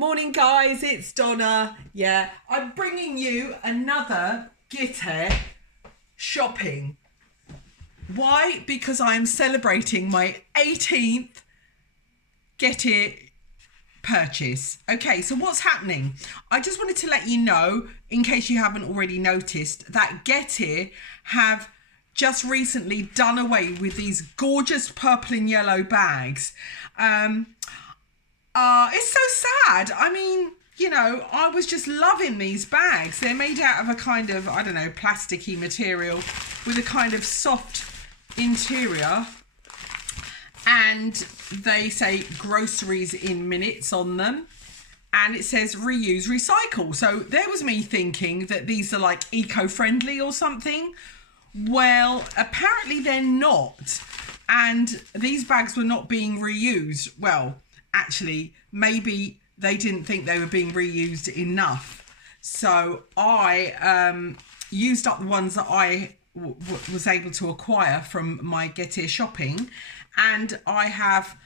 Morning guys, it's Donna. Yeah, I'm bringing you another Getir shopping. Why? Because I am celebrating my 18th Getir purchase. Okay, so what's happening? I just wanted to let you know, in case you haven't already noticed, that Getir have just recently done away with these gorgeous purple and yellow bags. It's so sad. I mean, you know, I was just loving these bags. They're made out of a kind of, I don't know, plasticky material with a kind of soft interior. And they say groceries in minutes on them. And it says reuse, recycle. So there was me thinking that these are like eco-friendly or something. Well, apparently they're not. And these bags were not being reused. Well, actually, maybe they didn't think they were being reused enough. So I used up the ones that I was able to acquire from my Getir shopping, and I have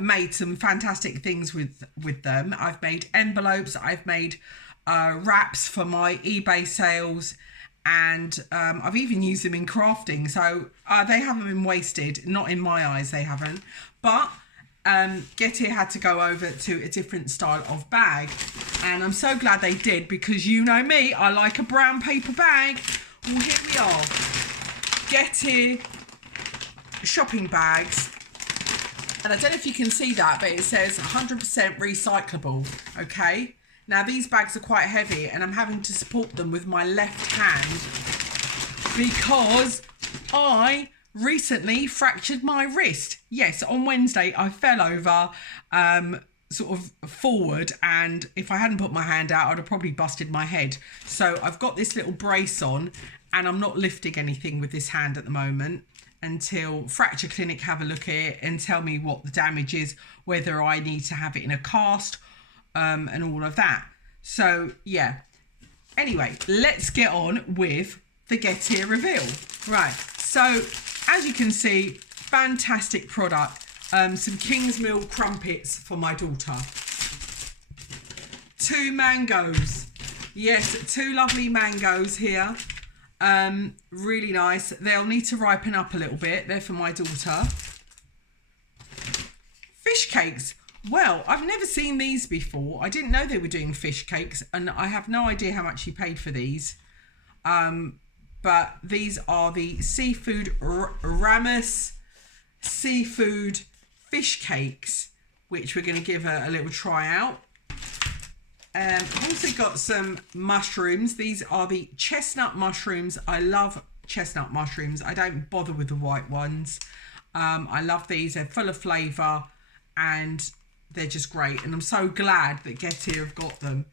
made some fantastic things with them. I've made envelopes, I've made wraps for my eBay sales, and I've even used them in crafting. So they haven't been wasted, not in my eyes they haven't. But Getir had to go over to a different style of bag, and I'm so glad they did, because you know me, I like a brown paper bag. Well, here we are, Getir shopping bags, and I don't know if you can see that, but it says 100% recyclable. Okay, now these bags are quite heavy, and I'm having to support them with my left hand because I recently fractured my wrist. Yes, on Wednesday I fell over sort of forward, and if I hadn't put my hand out I'd have probably busted my head. So I've got this little brace on, and I'm not lifting anything with this hand at the moment until Fracture Clinic have a look at it and tell me what the damage is, whether I need to have it in a cast and all of that. So yeah, anyway, let's get on with the Getir reveal. Right, so as you can see, fantastic product. Some Kingsmill crumpets for my daughter. 2 mangoes. Yes, 2 lovely mangoes here. Really nice. They'll need to ripen up a little bit. They're for my daughter. Fish cakes. Well, I've never seen these before. I didn't know they were doing fish cakes, and I have no idea how much you paid for these. But these are the seafood Ramus seafood fish cakes, which we're going to give a little try out. I've also got some mushrooms. These are the chestnut mushrooms. I love chestnut mushrooms. I don't bother with the white ones. I love these. They're full of flavour and they're just great. And I'm so glad that Getir have got them.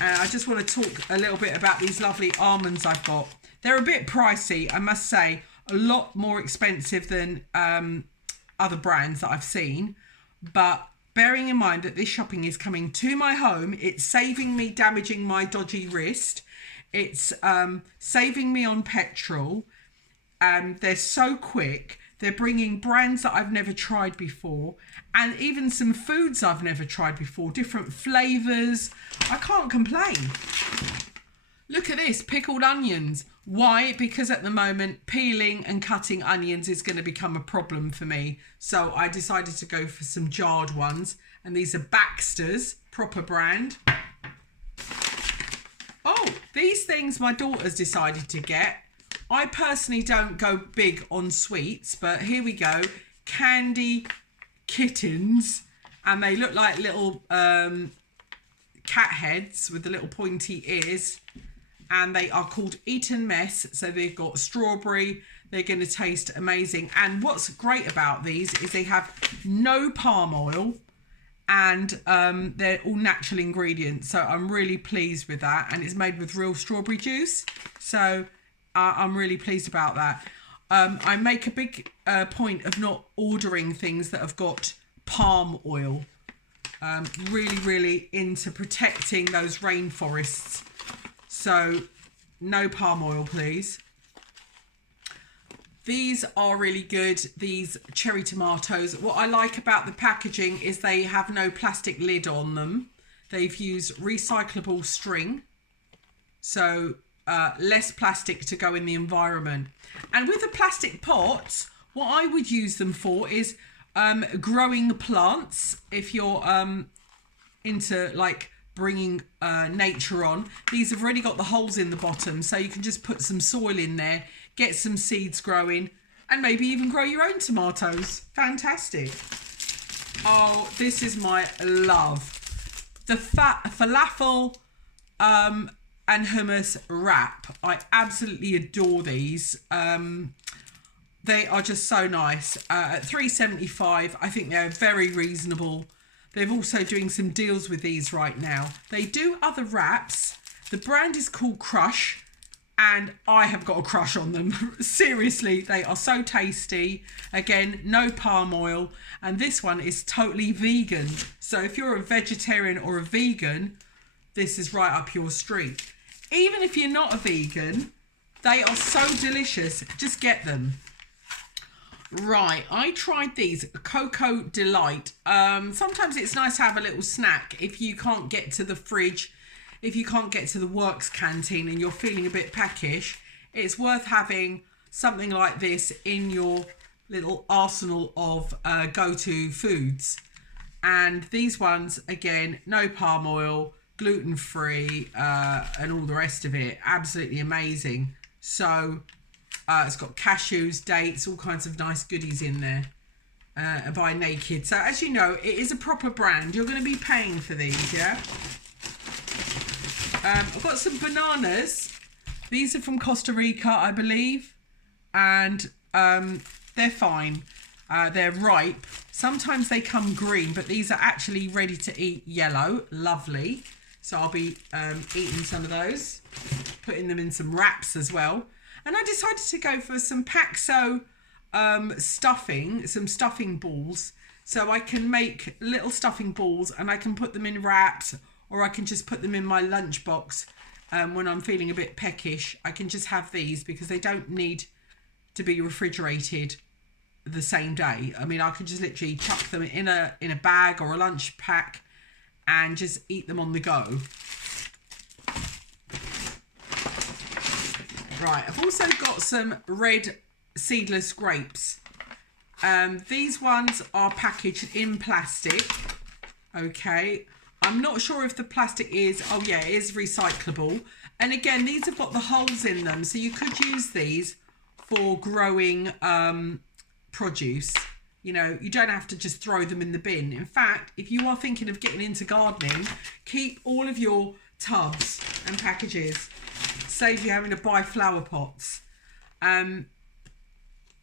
And I just want to talk a little bit about these lovely almonds I've got. They're a bit pricey, I must say, a lot more expensive than other brands that I've seen. But bearing in mind that this shopping is coming to my home, it's saving me damaging my dodgy wrist. It's saving me on petrol. They're so quick. They're bringing brands that I've never tried before, and even some foods I've never tried before, different flavours. I can't complain. Look at this, pickled onions. Why? Because at the moment, peeling and cutting onions is going to become a problem for me. So I decided to go for some jarred ones. And these are Baxter's, proper brand. Oh, these things my daughter's decided to get. I personally don't go big on sweets, but here we go. Candy kittens. And they look like little cat heads with the little pointy ears. And they are called Eat and Mess. So they've got strawberry. They're going to taste amazing. And what's great about these is they have no palm oil. And they're all natural ingredients. So I'm really pleased with that. And it's made with real strawberry juice. So I'm really pleased about that. I make a big point of not ordering things that have got palm oil. Really, really into protecting those rainforests. So no palm oil, please. These are really good, these cherry tomatoes. What I like about the packaging is they have no plastic lid on them. They've used recyclable string, so less plastic to go in the environment. And with the plastic pots, what I would use them for is growing plants. If you're into like bringing nature on, these have already got the holes in the bottom, so you can just put some soil in there, get some seeds growing, and maybe even grow your own tomatoes. Fantastic. Oh, this is my love. The falafel and hummus wrap. I absolutely adore these. They are just so nice. At $3.75, I think they're very reasonable. They're also doing some deals with these right now. They do other wraps. The brand is called Crush, and I have got a crush on them. Seriously, they are so tasty. Again, no palm oil, and this one is totally vegan. So if you're a vegetarian or a vegan, this is right up your street. Even if you're not a vegan, they are so delicious. Just get them. Right, I tried these Cocoa Delight. Sometimes it's nice to have a little snack if you can't get to the fridge, if you can't get to the works canteen and you're feeling a bit peckish. It's worth having something like this in your little arsenal of go-to foods. And these ones, again, no palm oil, gluten-free, and all the rest of it. Absolutely amazing. So it's got cashews, dates, all kinds of nice goodies in there. By Naked. So as you know, it is a proper brand. You're going to be paying for these, yeah? I've got some bananas. These are from Costa Rica, I believe. And they're fine. They're ripe. Sometimes they come green, but these are actually ready to eat yellow. Lovely. So I'll be eating some of those. Putting them in some wraps as well. And I decided to go for some Paxo stuffing, some stuffing balls. So I can make little stuffing balls and I can put them in wraps, or I can just put them in my lunchbox when I'm feeling a bit peckish. I can just have these because they don't need to be refrigerated the same day. I mean, I can just literally chuck them in a bag or a lunch pack and just eat them on the go. Right, I've also got some red seedless grapes. These ones are packaged in plastic. Okay, I'm not sure if the plastic is, oh yeah, it is recyclable. And again, these have got the holes in them, so you could use these for growing produce. You know, you don't have to just throw them in the bin. In fact, if you are thinking of getting into gardening, keep all of your tubs and packages. Saves you having to buy flower pots.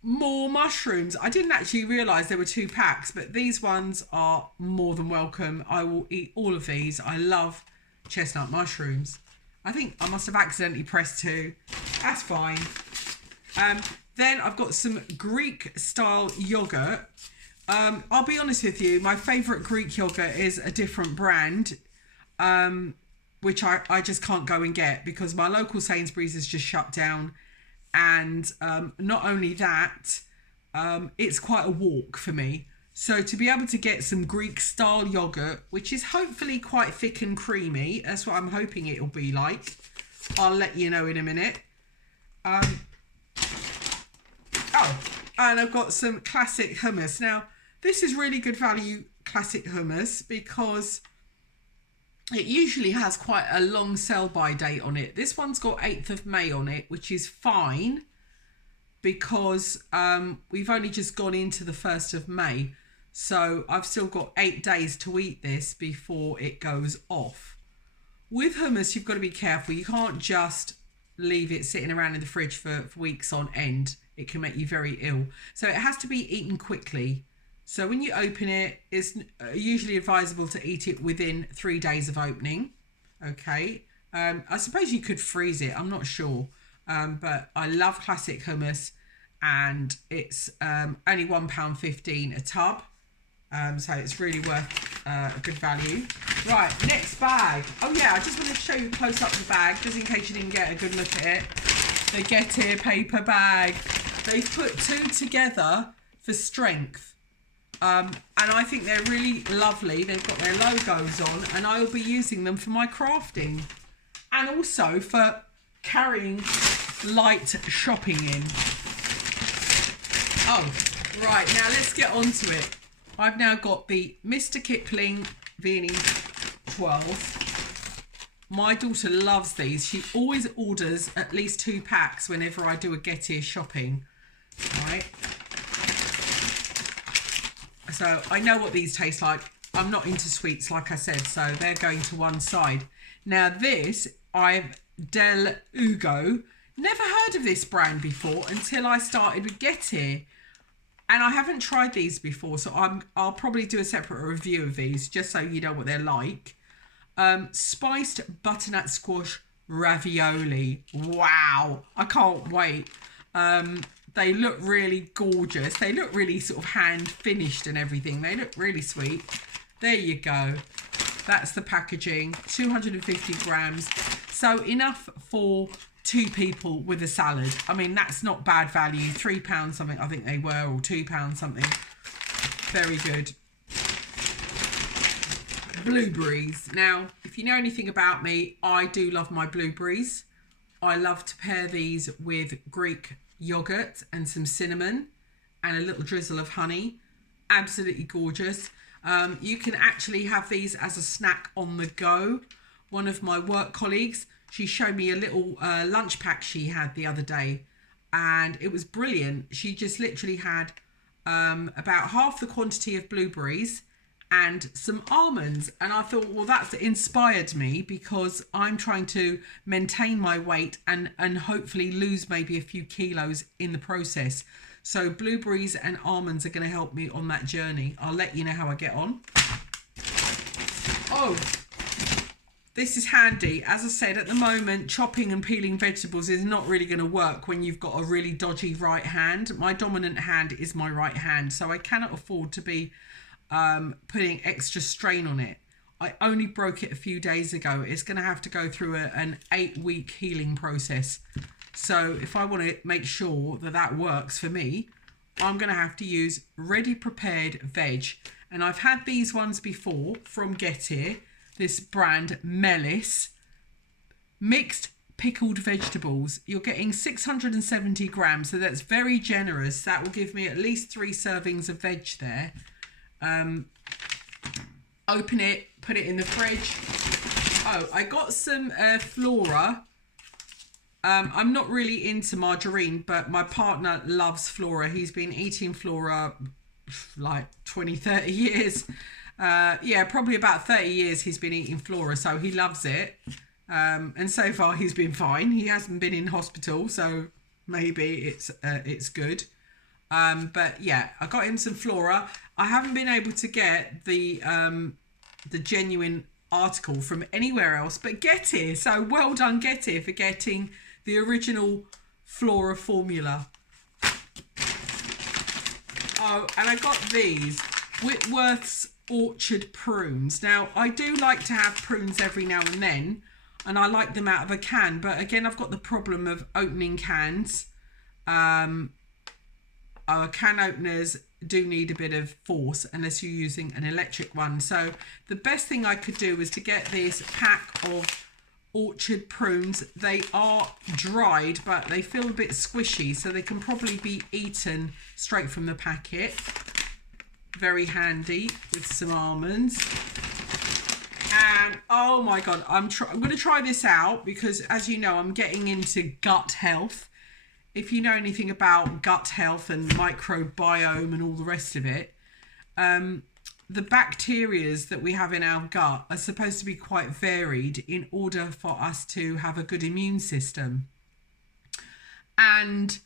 More mushrooms. I didn't actually realise there were 2 packs, but these ones are more than welcome. I will eat all of these. I love chestnut mushrooms. I think I must have accidentally pressed 2. That's fine. Then I've got some Greek style yogurt. I'll be honest with you, my favourite Greek yogurt is a different brand, which I just can't go and get because my local Sainsbury's is just shut down. And not only that, it's quite a walk for me. So to be able to get some Greek style yogurt, which is hopefully quite thick and creamy, that's what I'm hoping it'll be like. I'll let you know in a minute. Oh, and I've got some classic hummus. Now, this is really good value classic hummus because it usually has quite a long sell-by date on it. This one's got 8th of May on it, which is fine because we've only just gone into the 1st of May. So I've still got 8 days to eat this before it goes off. With hummus, you've got to be careful. You can't just leave it sitting around in the fridge for weeks on end. It can make you very ill. So it has to be eaten quickly. So when you open it, it's usually advisable to eat it within 3 days of opening. Okay. I suppose you could freeze it. I'm not sure. But I love classic hummus. And it's only £1.15 a tub. So it's really worth a good value. Right, next bag. Oh yeah, I just wanted to show you close up the bag, just in case you didn't get a good look at it. The Getir paper bag. They've put 2 together for strength. And I think they're really lovely. They've got their logos on, and I will be using them for my crafting and also for carrying light shopping in. Oh, right, now let's get on to it. I've now got the Mr. Kipling Viennese 12. My daughter loves these. She always orders at least 2 packs whenever I do a Getir shopping. Right. So I know what these taste like. I'm not into sweets, like I said, so they're going to one side. Now this, I've Del Ugo. Never heard of this brand before until I started with Getir. And I haven't tried these before, so I'll probably do a separate review of these, just so you know what they're like. Spiced butternut squash ravioli. Wow, I can't wait. They look really gorgeous. They look really sort of hand finished and everything. They look really sweet. There you go. That's the packaging. 250 grams. So enough for 2 people with a salad. I mean, that's not bad value. £3 something, I think they were, or £2 something. Very good. Blueberries. Now, if you know anything about me, I do love my blueberries. I love to pair these with Greek yogurt and some cinnamon and a little drizzle of honey. Absolutely gorgeous. You can actually have these as a snack on the go. One of my work colleagues, she showed me a little lunch pack she had the other day, and it was brilliant. She just literally had about half the quantity of blueberries and some almonds, and I thought, well, that's inspired me because I'm trying to maintain my weight and hopefully lose maybe a few kilos in the process. So blueberries and almonds are going to help me on that journey. I'll let you know how I get on. Oh, this is handy. As I said, at the moment, chopping and peeling vegetables is not really going to work when you've got a really dodgy right hand. My dominant hand is my right hand, so I cannot afford to be putting extra strain on it. I only broke it a few days ago. It's going to have to go through an 8-week healing process. So if I want to make sure that that works for me, I'm going to have to use ready prepared veg. And I've had these ones before from Getir, this brand Melis. Mixed pickled vegetables. You're getting 670 grams, so that's very generous. That will give me at least 3 servings of veg there. Open it, put it in the fridge. Oh, I got some Flora. I'm not really into margarine, but my partner loves Flora. He's been eating Flora like 20-30 years. Yeah, probably about 30 years he's been eating Flora, so he loves it. And so far he's been fine. He hasn't been in hospital, so maybe it's good. But yeah, I got him some Flora. I haven't been able to get the genuine article from anywhere else but Getir. So well done, Getir, for getting the original Flora formula. Oh, and I got these Whitworth's Orchard prunes. Now, I do like to have prunes every now and then, and I like them out of a can. But again, I've got the problem of opening cans. Our can openers do need a bit of force unless you're using an electric one. So the best thing I could do was to get this pack of Orchard prunes. They are dried, but they feel a bit squishy, so they can probably be eaten straight from the packet. Very handy with some almonds. And oh my god, I'm going to try this out because, as you know, I'm getting into gut health. If you know anything about gut health and microbiome and all the rest of it, the bacterias that we have in our gut are supposed to be quite varied in order for us to have a good immune system. And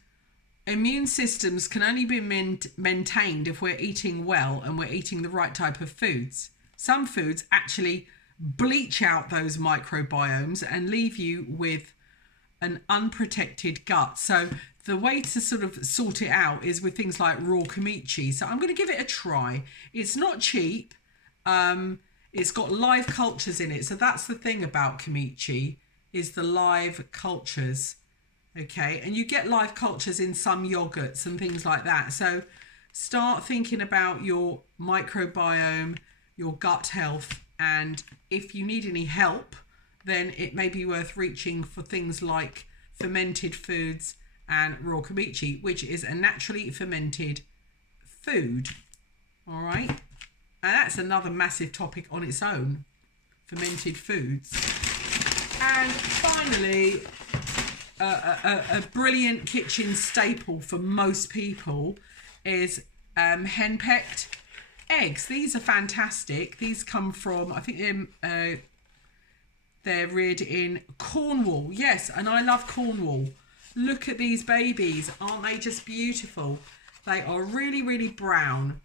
immune systems can only be maintained if we're eating well and we're eating the right type of foods. Some foods actually bleach out those microbiomes and leave you with an unprotected gut. So the way to sort of sort it out is with things like raw kimchi. So I'm going to give it a try. It's not cheap. It's got live cultures in it. So that's the thing about kimchi, is the live cultures. Okay, and you get live cultures in some yogurts and things like that. So start thinking about your microbiome, your gut health, and if you need any help, then it may be worth reaching for things like fermented foods and raw kimchi, which is a naturally fermented food. All right, and that's another massive topic on its own, fermented foods. And finally, a brilliant kitchen staple for most people is henpecked eggs. These are fantastic. These come from, I think they're reared in Cornwall. Yes, and I love Cornwall. Look at these babies. Aren't they just beautiful? They are really, really brown.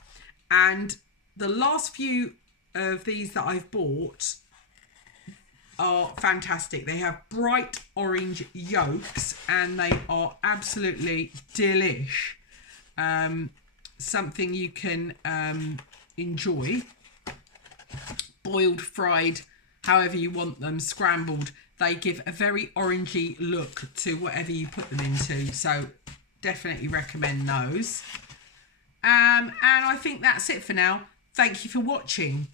And the last few of these that I've bought are fantastic. They have bright orange yolks and they are absolutely delish. Something you can enjoy. Boiled, fried, however you want them, scrambled. They give a very orangey look to whatever you put them into. So definitely recommend those. And I think that's it for now. Thank you for watching.